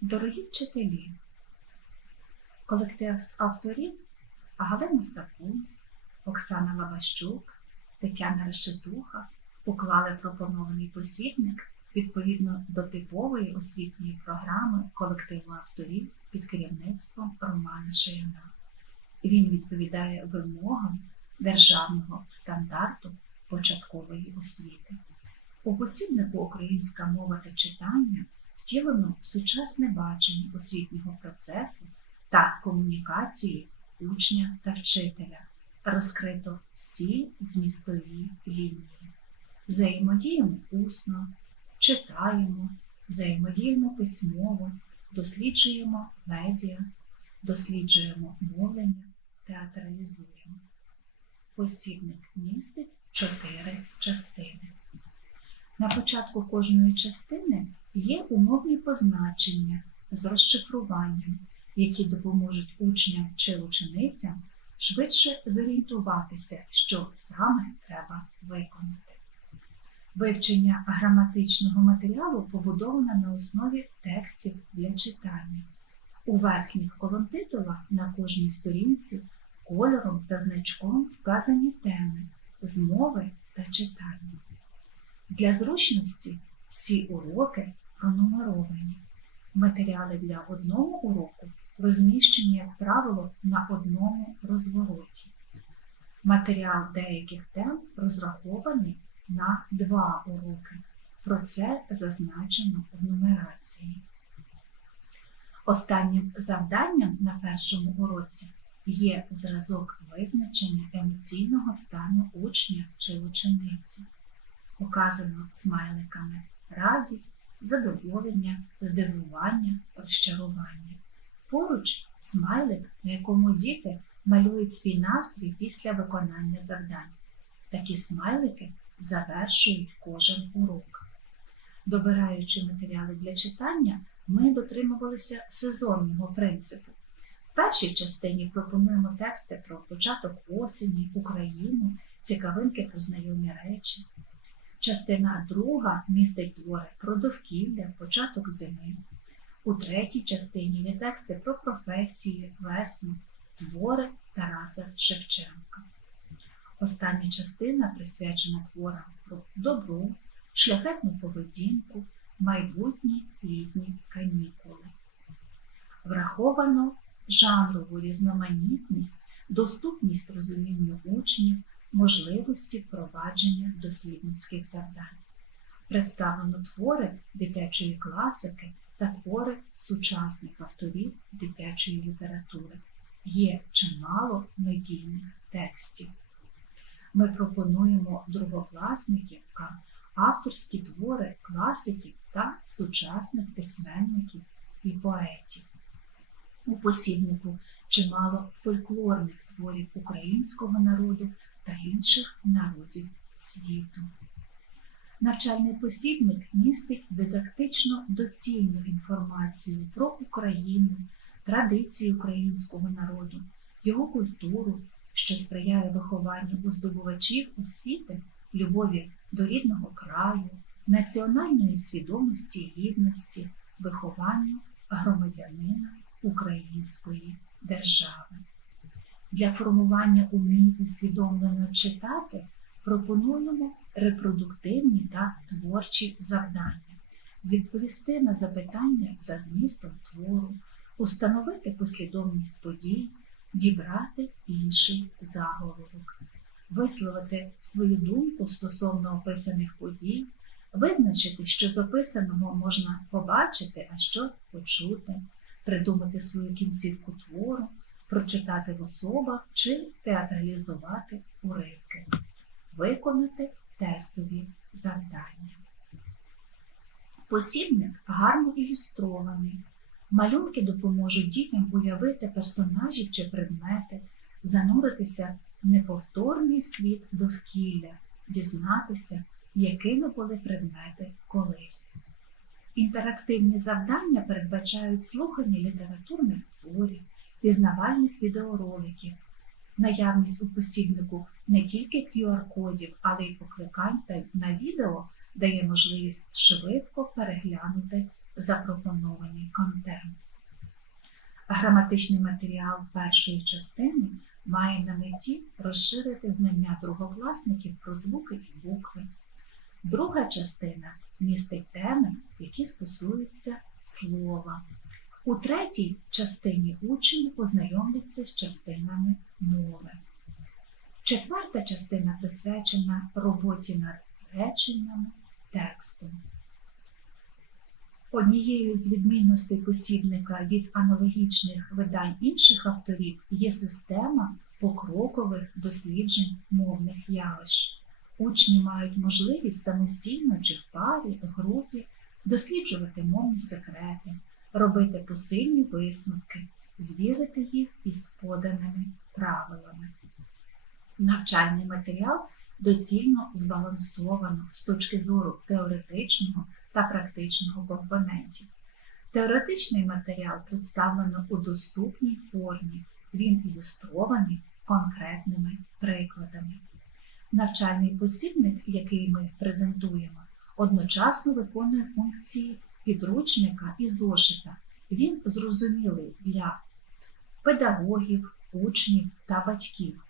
Дорогі вчителі, колектив авторів Галина Сапун, Оксана Лаващук, Тетяна Решетуха уклали пропонований посібник відповідно до типової освітньої програми колективу авторів під керівництвом Романа Шияна. Він відповідає вимогам державного стандарту початкової освіти. У посібнику Українська мова та читання втілено сучасне бачення освітнього процесу та комунікації учня та вчителя. Розкрито всі змістові лінії. Взаємодіємо усно, читаємо, взаємодіємо письмово, досліджуємо медіа, досліджуємо мовлення, театралізуємо. Посібник містить чотири частини. На початку кожної частини є умовні позначення з розшифруванням, які допоможуть учням чи ученицям швидше зорієнтуватися, що саме треба виконати. Вивчення граматичного матеріалу побудоване на основі текстів для читання. У верхніх колонтитулах на кожній сторінці кольором та значком вказані теми змови та читання. Для зручності всі уроки пронумеровані. Матеріали для одного уроку розміщені, як правило, на одному розвороті. Матеріал деяких тем розрахований на два уроки. Про це зазначено в нумерації. Останнім завданням на першому уроці є зразок визначення емоційного стану учня чи учениці. Показано смайликами радість, задоволення, здивування, розчарування. Поруч смайлик, на якому діти малюють свій настрій після виконання завдань. Такі смайлики завершують кожен урок. Добираючи матеріали для читання, ми дотримувалися сезонного принципу. В першій частині пропонуємо тексти про початок осені, Україну, цікавинки про знайомі речі. Частина друга містить твори про довкілля, початок зими. У третій частині є тексти про професії, весну, твори Тараса Шевченка. Остання частина присвячена творам про добру, шляхетну поведінку, майбутні літні канікули. Враховано жанрову різноманітність, доступність розумінню учнів, можливості впровадження дослідницьких завдань. Представлено твори дитячої класики та твори сучасних авторів дитячої літератури. Є чимало медійних текстів. Ми пропонуємо другокласникам авторські твори класиків та сучасних письменників і поетів. У посібнику чимало фольклорних творів українського народу та інших народів світу. Навчальний посібник містить дидактично доцільну інформацію про Україну, традиції українського народу, його культуру, що сприяє вихованню у здобувачів освіти, любові до рідного краю, національної свідомості гідності, вихованню громадянина Української держави. Для формування умінь усвідомлено читати пропонуємо репродуктивні та творчі завдання, відповісти на запитання за змістом твору, установити послідовність подій, дібрати інший заголовок, висловити свою думку стосовно описаних подій, визначити, що з описаного можна побачити, а що почути, придумати свою кінцівку твору, прочитати в особах чи театралізувати уривки, виконати тестові завдання. Посібник гарно ілюстрований. Малюнки допоможуть дітям уявити персонажів чи предмети, зануритися в неповторний світ довкілля, дізнатися, якими були предмети колись. Інтерактивні завдання передбачають слухання літературних творів, пізнавальних відеороликів, наявність у посібнику не тільки QR-кодів, але й покликань та на відео дає можливість швидко переглянути запропонований контент. Граматичний матеріал першої частини має на меті розширити знання другокласників про звуки і букви. Друга частина містить теми, які стосуються слова. У третій частині учні познайомляться з частинами мови. Четверта частина присвячена роботі над реченнями, текстом. Однією з відмінностей посібника від аналогічних видань інших авторів є система покрокових досліджень мовних явищ. Учні мають можливість самостійно чи в парі, групі досліджувати мовні секрети, робити посильні висновки, звірити їх із поданими правилами. Навчальний матеріал доцільно збалансовано з точки зору теоретичного та практичного компонентів. Теоретичний матеріал представлено у доступній формі, він ілюстрований конкретними прикладами. Навчальний посібник, який ми презентуємо, одночасно виконує функції підручника і зошита. Він зрозумілий для педагогів, учнів та батьків,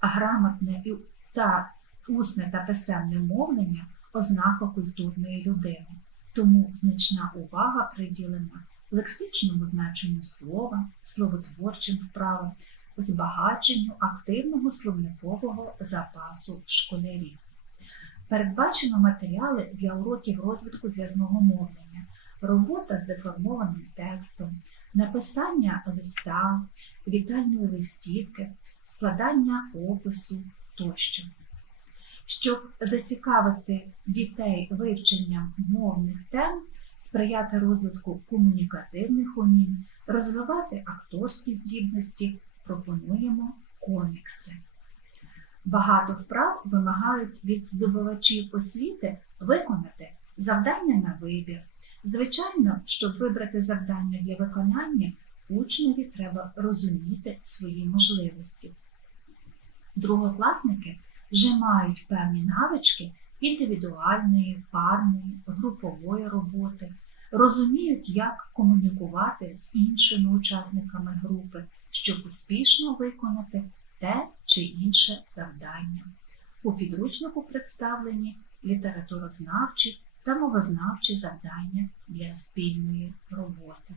а грамотне та усне та писемне мовлення ознака культурної людини. Тому значна увага приділена лексичному значенню слова, словотворчим вправам, збагаченню активного словникового запасу школярів. Передбачено матеріали для уроків розвитку зв'язного мовлення, робота з деформованим текстом, написання листа, вітальної листівки, складання опису тощо. Щоб зацікавити дітей вивченням мовних тем, сприяти розвитку комунікативних умінь, розвивати акторські здібності, пропонуємо комікси. Багато вправ вимагають від здобувачів освіти виконати завдання на вибір. Звичайно, щоб вибрати завдання для виконання, учневі треба розуміти свої можливості. Другокласники вже мають певні навички індивідуальної, парної, групової роботи, розуміють, як комунікувати з іншими учасниками групи, щоб успішно виконати те чи інше завдання. У підручнику представлені літературознавчі та мовознавчі завдання для спільної роботи.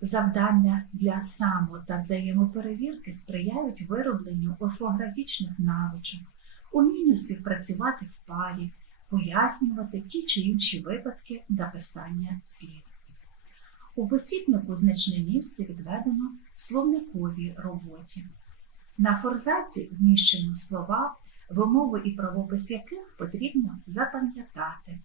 Завдання для само- та взаємоперевірки сприяють виробленню орфографічних навичок, умінню співпрацювати в парі, пояснювати ті чи інші випадки написання слів. У посібнику значне місце відведено словниковій роботі. На форзаці вміщено слова, вимови і правопис яких потрібно запам'ятати.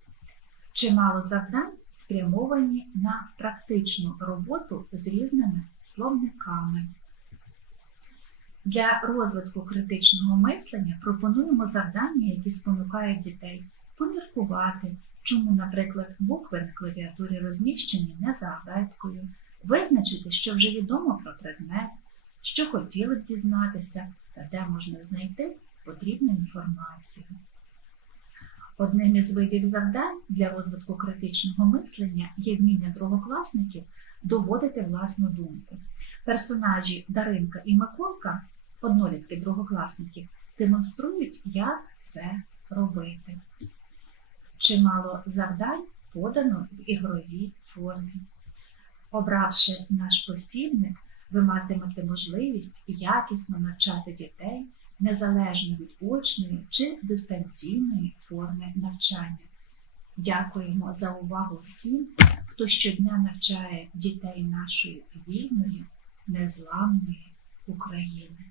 Чимало завдань спрямовані на практичну роботу з різними словниками. Для розвитку критичного мислення пропонуємо завдання, які спонукають дітей поміркувати, чому, наприклад, букви на клавіатурі розміщені не за абеткою, визначити, що вже відомо про предмет, що хотіли б дізнатися та де можна знайти потрібну інформацію. Одним із видів завдань для розвитку критичного мислення є вміння другокласників доводити власну думку. Персонажі Даринка і Миколка, однолітки другокласників, демонструють, як це робити. Чимало завдань подано в ігровій формі. Обравши наш посібник, ви матимете можливість якісно навчати дітей незалежно від очної чи дистанційної форми навчання. Дякуємо за увагу всім, хто щодня навчає дітей нашої вільної, незламної України.